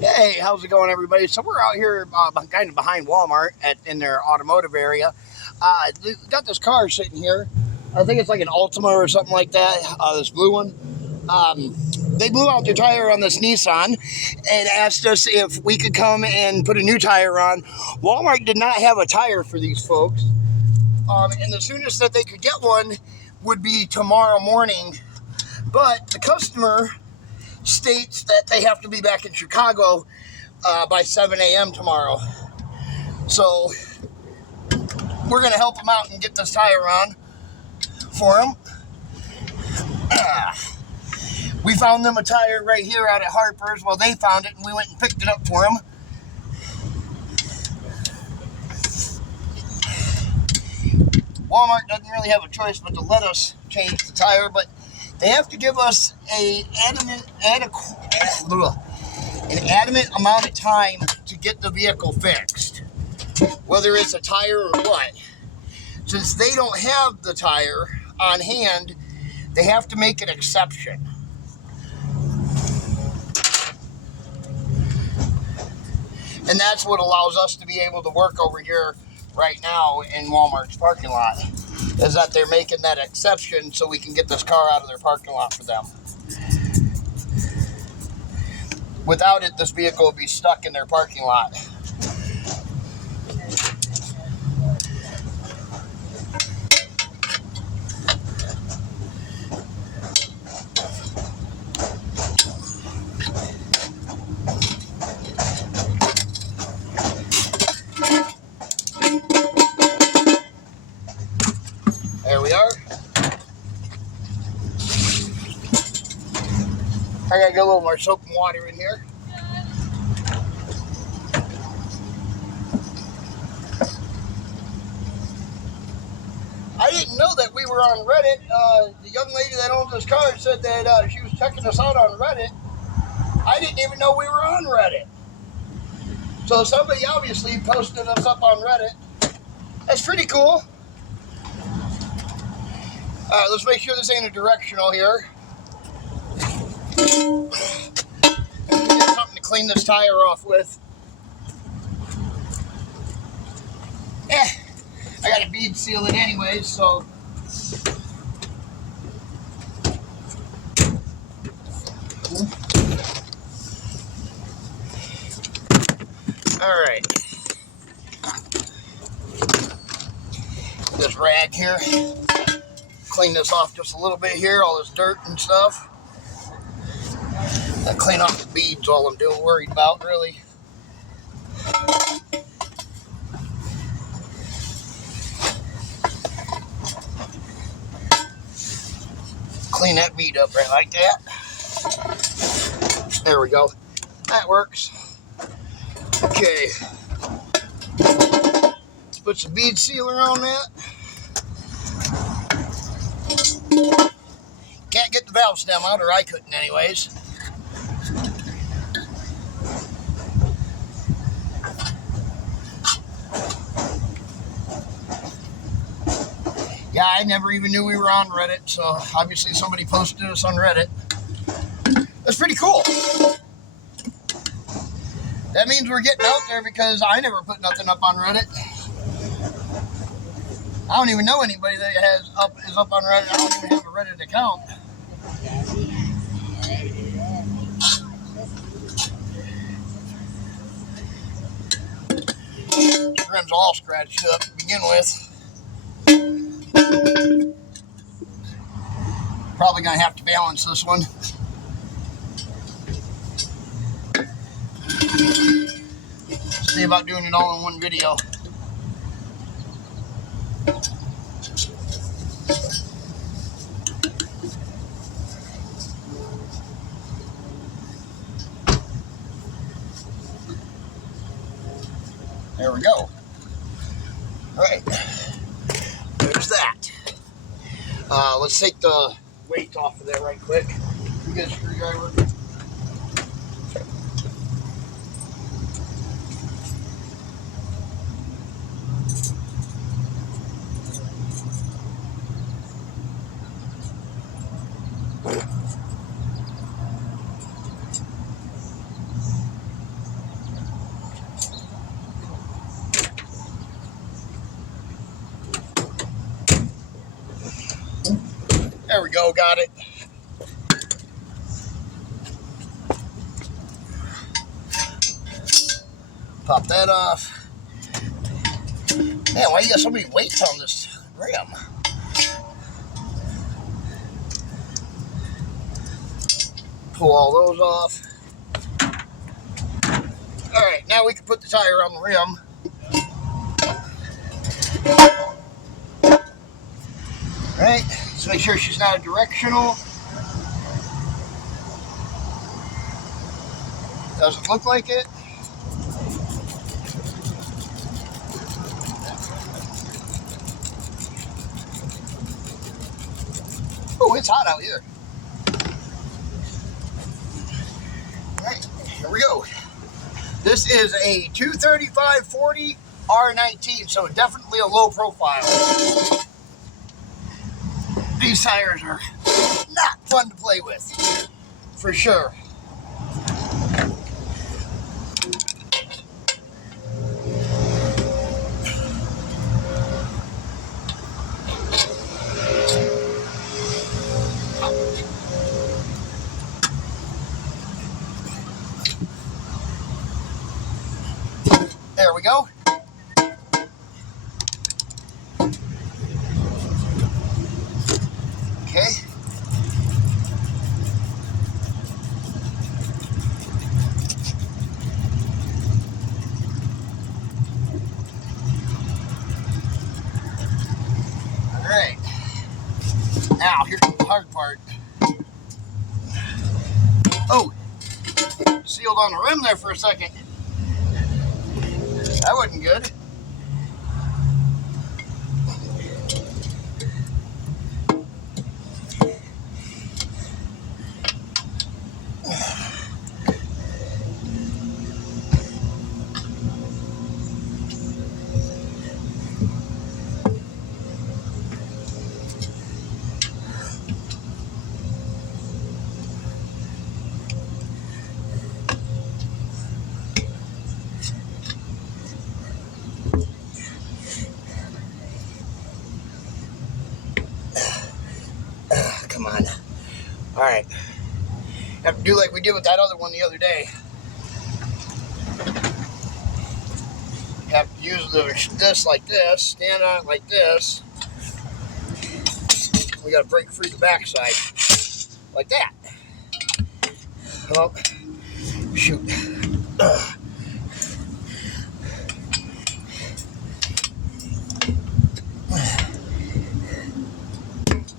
Hey, how's it going, everybody? So we're out here kind of behind Walmart in their automotive area. They got this car sitting here. I think it's like an Altima or something like that. This blue one. Um, they blew out their tire on this Nissan and asked us if we could come and put a new tire on. Walmart did not have a tire for these folks, and the soonest that they could get one would be tomorrow morning. But the customer states that they have to be back in Chicago by 7 a.m. tomorrow. So we're going to help them out and get this tire on for them. We found them a tire right here out at Harper's. Well, they found it and we went and picked it up for them. Walmart doesn't really have a choice but to let us change the tire, but they have to give us an adamant amount of time to get the vehicle fixed, whether it's a tire or what. Since they don't have the tire on hand, they have to make an exception. And that's what allows us to be able to work over here right now in Walmart's parking lot, is that they're making that exception so we can get this car out of their parking lot for them. Without it, this vehicle would be stuck in their parking lot. There we are. I gotta get a little more soap and water in here. I didn't know that we were on Reddit. The young lady that owns this car said that she was checking us out on Reddit. I didn't even know we were on Reddit. So somebody obviously posted us up on Reddit. That's pretty cool. Alright, let's make sure this ain't a directional here. Get something to clean this tire off with. I gotta bead seal it anyways, so. Alright. This rag here. Clean this off just a little bit here, all this dirt and stuff. I clean off the beads, all I'm worried about, really. Clean that bead up right like that. There we go. That works. Okay. Let's put some bead sealer on that. Can't get the valve stem out, or I couldn't anyways. Yeah, I never even knew we were on Reddit, so obviously somebody posted us on Reddit. That's pretty cool. That means we're getting out there, because I never put nothing up on Reddit. I don't even know anybody that is up on Reddit. I don't even have a Reddit account. The rim's all scratched up to begin with. Probably gonna have to balance this one. See about doing it all in one video. There we go. Right. There's that. Let's take the weight off of there right quick. You get a screwdriver. go, got it. Pop that off. Man, why you got so many weights on this rim? Pull all those off. Alright, now we can put the tire on the rim. Alright, let's make sure she's not directional. Doesn't look like it. Oh, it's hot out here. Alright, here we go. This is a 235/40 R19, so definitely a low profile. These tires are not fun to play with, for sure. There we go. Okay. All right. Now, here's the hard part. Oh, sealed on the rim there for a second. That wasn't good. Come on. All right. Have to do like we did with that other one the other day. Have to use this like this, stand on it like this. We got to break free the backside like that. Oh, shoot.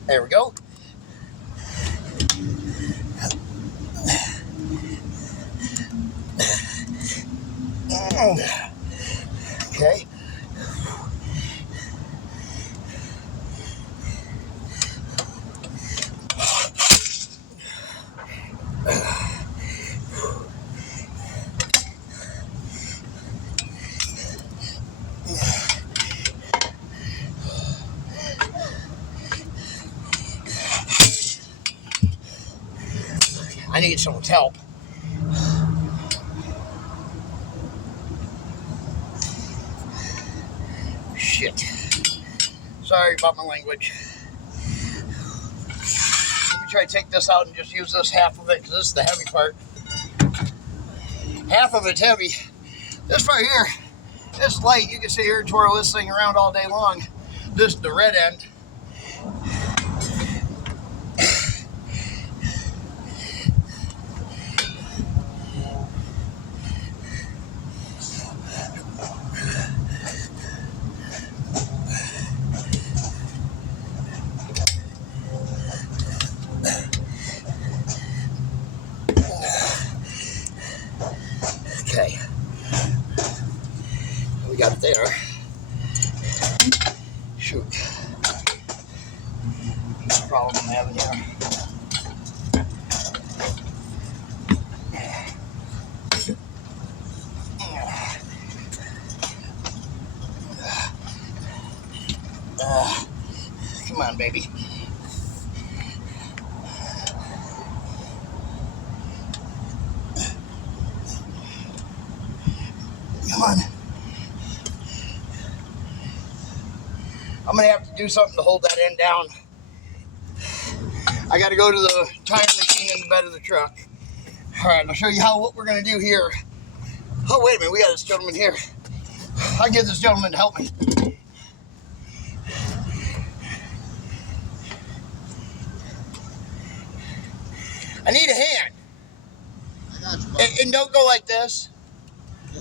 There we go. Okay. I need someone's help. Shit. Sorry about my language. Let me try to take this out and just use this half of it, because this is the heavy part. Half of it's heavy. This right here, it's light. You can sit here and twirl this thing around all day long. This is the red end. Okay, we got it there. Shoot. Problem I'm having here. Come on, baby. Come on. I'm going to have to do something to hold that end down. I got to go to the tire machine in the bed of the truck. All right, I'll show you what we're going to do here. Oh, wait a minute. We got this gentleman here. I'll get this gentleman to help me. I need a hand. I got you, And don't go like this.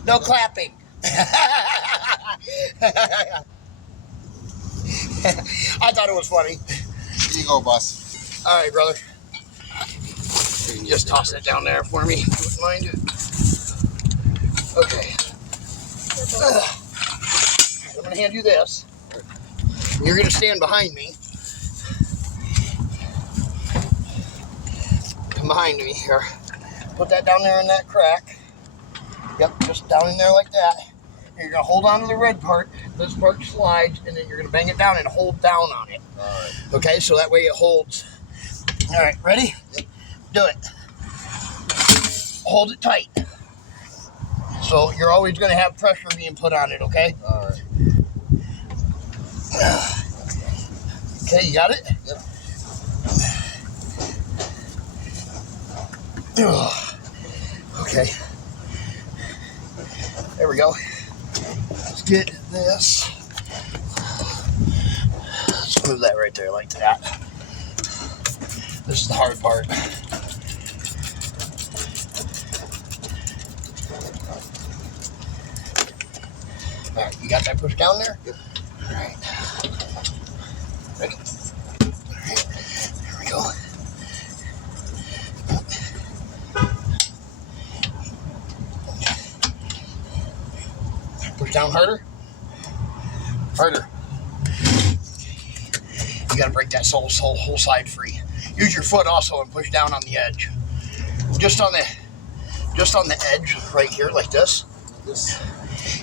No clapping. I thought it was funny. Here you go, boss. All right, brother. Just toss that down there for me, if you wouldn't mind. Okay. I'm going to hand you this. You're going to stand behind me. Come behind me here. Put that down there in that crack. Yep, just down in there like that. And you're going to hold on to the red part. This part slides, and then you're going to bang it down and hold down on it. All right. Okay, so that way it holds. All right, ready? Yep. Do it. Hold it tight. So you're always going to have pressure being put on it, okay? All right. Okay, you got it? Yep. Okay. There we go. Let's get this. Let's move that right there like that. This is the hard part. All right, you got that pushed down there? Yep. All right. Ready? All right, there we go. Push down harder. Harder. You gotta break that whole side free. Use your foot also and push down on the edge. Just on the edge right here, like this. This.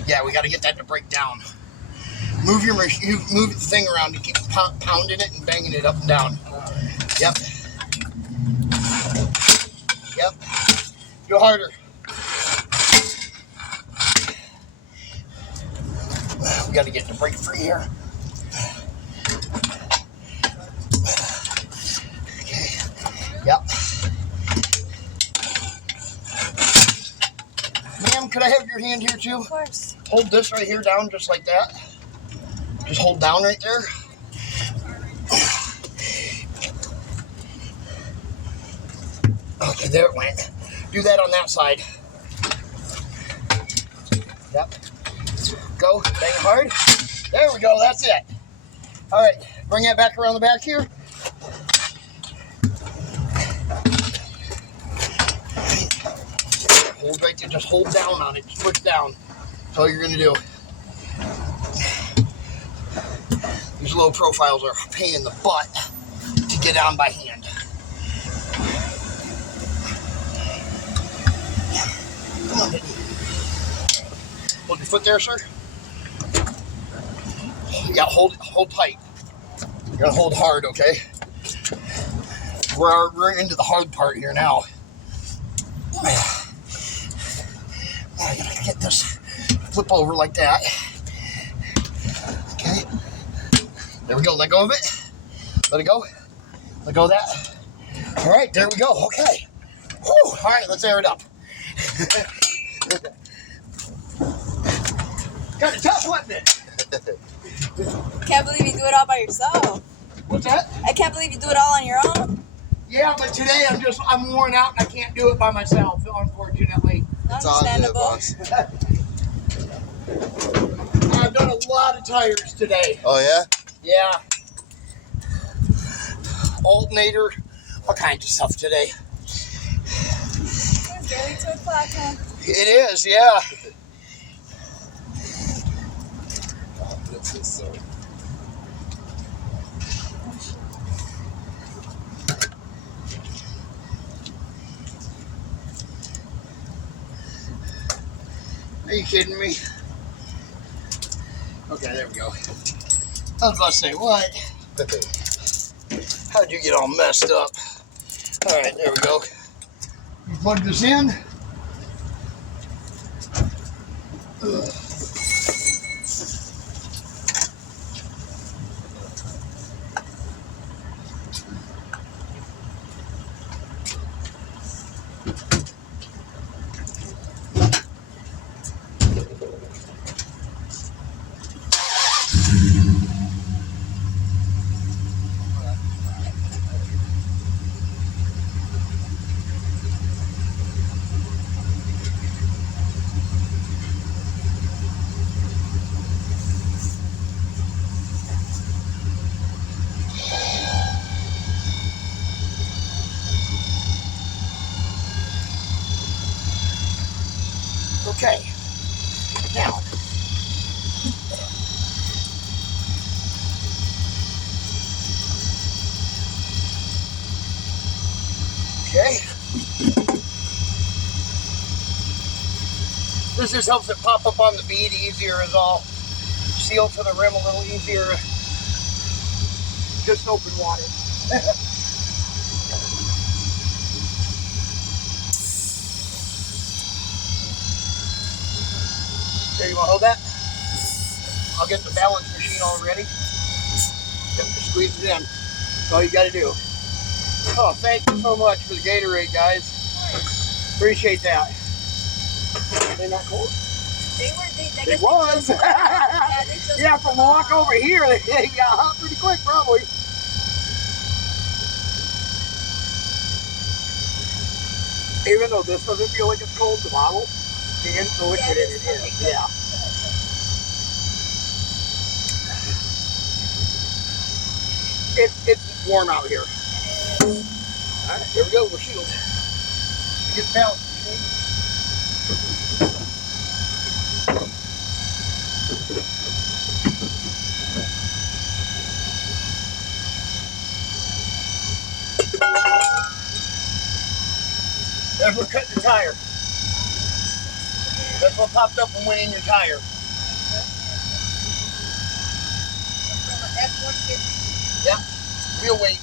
Yeah, we gotta get that to break down. Move the thing around to keep pounding it and banging it up and down. Yep. Yep. Go harder. We got to get the brake free here. Okay. Yep. Ma'am, could I have your hand here too? Of course. Hold this right here down just like that. Just hold down right there. Okay, there it went. Do that on that side. Yep. Go, bang it hard. There we go, that's it. All right, bring that back around the back here. Hold right there, just hold down on it, just push down. That's all you're gonna do. These low profiles are a pain in the butt to get on by hand. Come on, Whitney. Hold your foot there, sir. You gotta hold tight. You're gonna hold hard, okay? We're into the hard part here now. I gotta get this flip over like that. Okay. There we go. Let go of it. Let it go. Let go of that. All right. There we go. Okay. Whew. All right. Let's air it up. Kind of tough, wasn't it? Can't believe you do it all by yourself. What's that? I can't believe you do it all on your own. Yeah, but today I'm worn out and I can't do it by myself, unfortunately. It's all good, Understandable. boss. I've done a lot of tires today. Oh, yeah? Yeah. Alternator, all kinds of stuff today. It's barely 2 o'clock, huh? It is, yeah. That's it, so. Are you kidding me? Okay, there we go. I was about to say, what? How'd you get all messed up? All right, there we go. You plug this in. Okay. Now. Okay. This just helps it pop up on the bead easier is all. Seal to the rim a little easier. Just open water. There, you want to hold that? I'll get the balance machine all ready. Just squeeze it in. That's all you got to do. Oh, thank you so much for the Gatorade, guys. Appreciate that. They not cold? They was. Yeah, from the walk over here, they got hot pretty quick, probably. Even though this doesn't feel like it's cold, the bottle, the liquid in it is. Yeah. It's warm out here. All right, here we go. We're sealed. Get the balance machine. There's what cut the tire. That's what popped up and went in your tire. F-150. Yep. Wheel weight.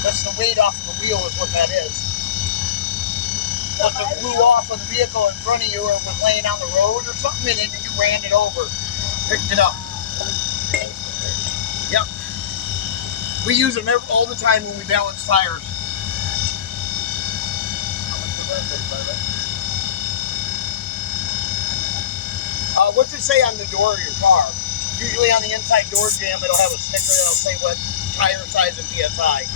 That's the weight off of the wheel is what that is. What flew off of the vehicle in front of you or was laying on the road or something and then you ran it over. Picked it up. Yep. We use them all the time when we balance tires. What's it say on the door of your car? Usually on the inside door jamb, it'll have a sticker that'll say what tire size and PSI.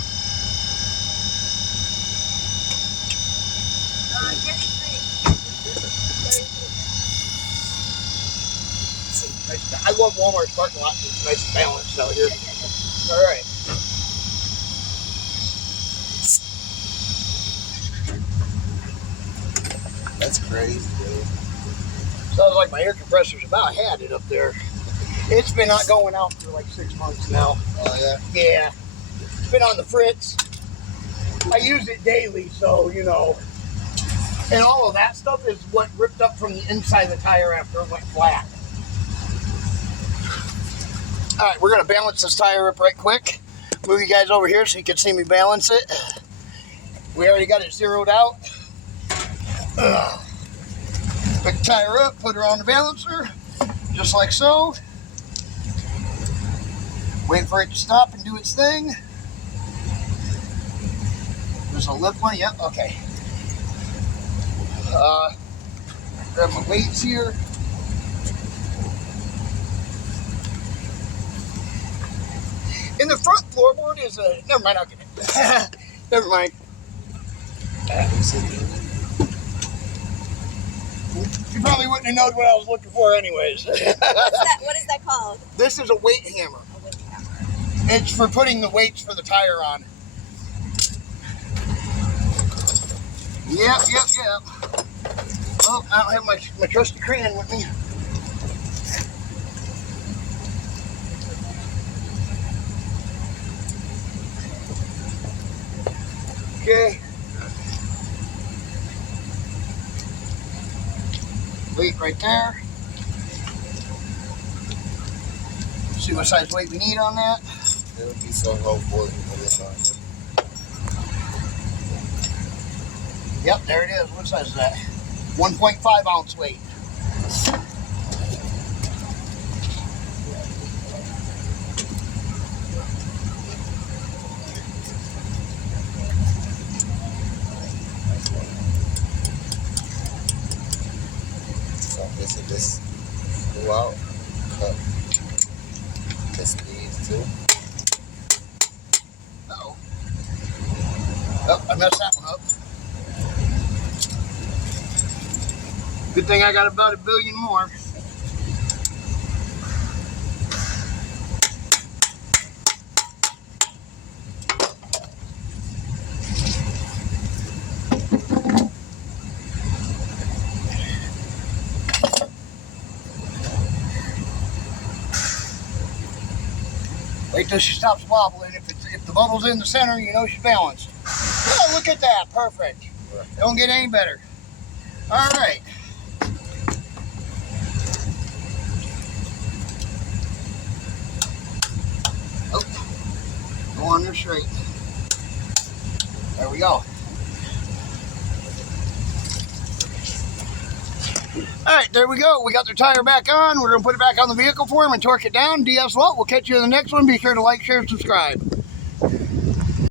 I love Walmart's parking lot. It's nice and balanced out here. All right. That's crazy, dude. Sounds like my air compressor's about had it up there. It's been not going out for like 6 months now. Oh, yeah? Yeah. It's been on the fritz. I use it daily, so, you know. And all of that stuff is what ripped up from the inside of the tire after it went flat. All right, we're going to balance this tire up right quick. Move you guys over here so you can see me balance it. We already got it zeroed out. Pick the tire up, put her on the balancer, just like so. Wait for it to stop and do its thing. There's a lip one, yep, okay. Grab my weights here. In the front floorboard is a, never mind, I'll get it. Never mind. You probably wouldn't have known what I was looking for anyways. What is that called? This is a weight hammer. A weight hammer. It's for putting the weights for the tire on. Yep. Oh, I don't have my trusty crayon with me. Okay. Weight right there. See what size weight we need on that. It would be so helpful. Yep, there it is. What size is that? 1.5 ounce weight. So I'm guessing this go out, cut this needs too. Uh-oh. Oh, I messed that one up. Good thing I got about 1 billion more. Wait till she stops wobbling. If the bubble's in the center, you know she's balanced. Oh, look at that. Perfect. Don't get any better. All right. Oh, go on there straight. There we go. All right, there we go. We got the tire back on. We're going to put it back on the vehicle for him and torque it down. DS Walt, we'll catch you in the next one. Be sure to like, share, and subscribe.